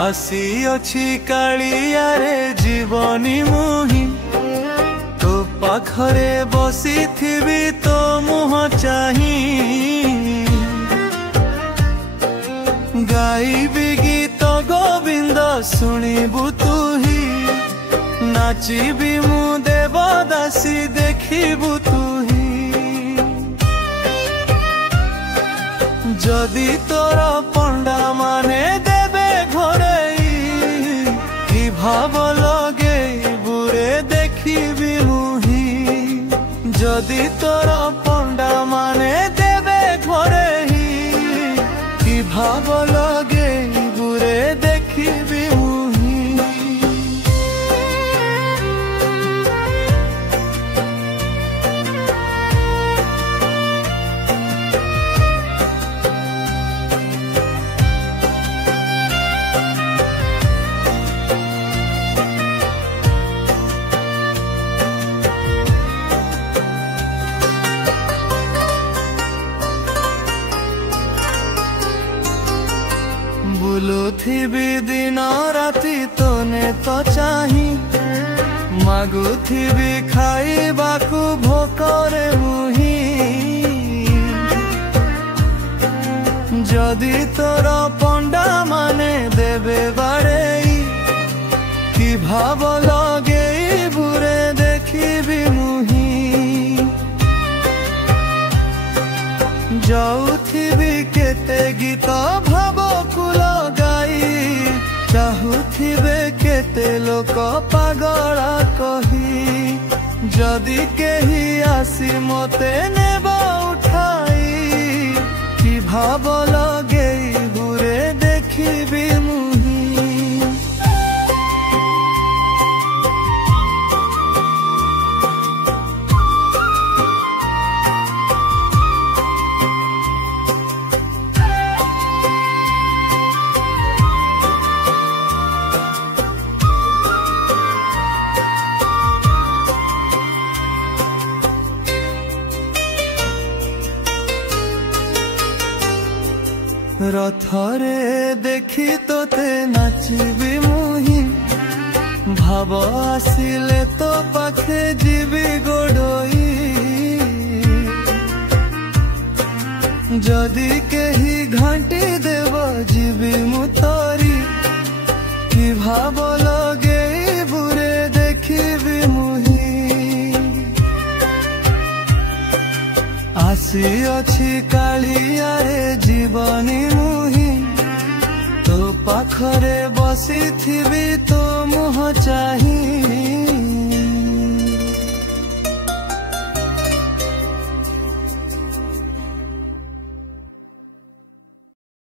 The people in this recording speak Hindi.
आसी अछि कालियारे जीवनी मुही तो पाखरे बसी थिबी तो मुह चाही गाइबी गीत गोविंद शुणिबु तुही नाचिबी मु देवदासी देखिबु तुही जदि तोर पंडा माने देबे घरे कि भाव लगे बुरे देखिबी मुही जदि तोर पंडा माने देबे घरे कि भाव लगे बुरे देखिबी मुही बुलुथिबी दिन राति तोने तो चाही मागुथिबी खाइबाकू भोकरे मुही जदि तोर पंडा माने देबे बाड़े कि भाव लगे बुरे देखिबी मुही जाउथिबी केते गीत भाव को लगाई चाहूथिबे केते लोक पागला कही जदि केही आसी मते नेबा उठाई कि भाव लगे बुरे देखिबी मुही रथरे देखी तोते नाचिबी मुही भाव आसिले तो पाखे जीवी गोडोई जदि केही घंटी देव जीवी मुतरी कि भाव लगे बुरे देखिबी मुही आसी अछि कालियारे जीवनी मुही तो पाखरे बसी थिबी तो मुह चाही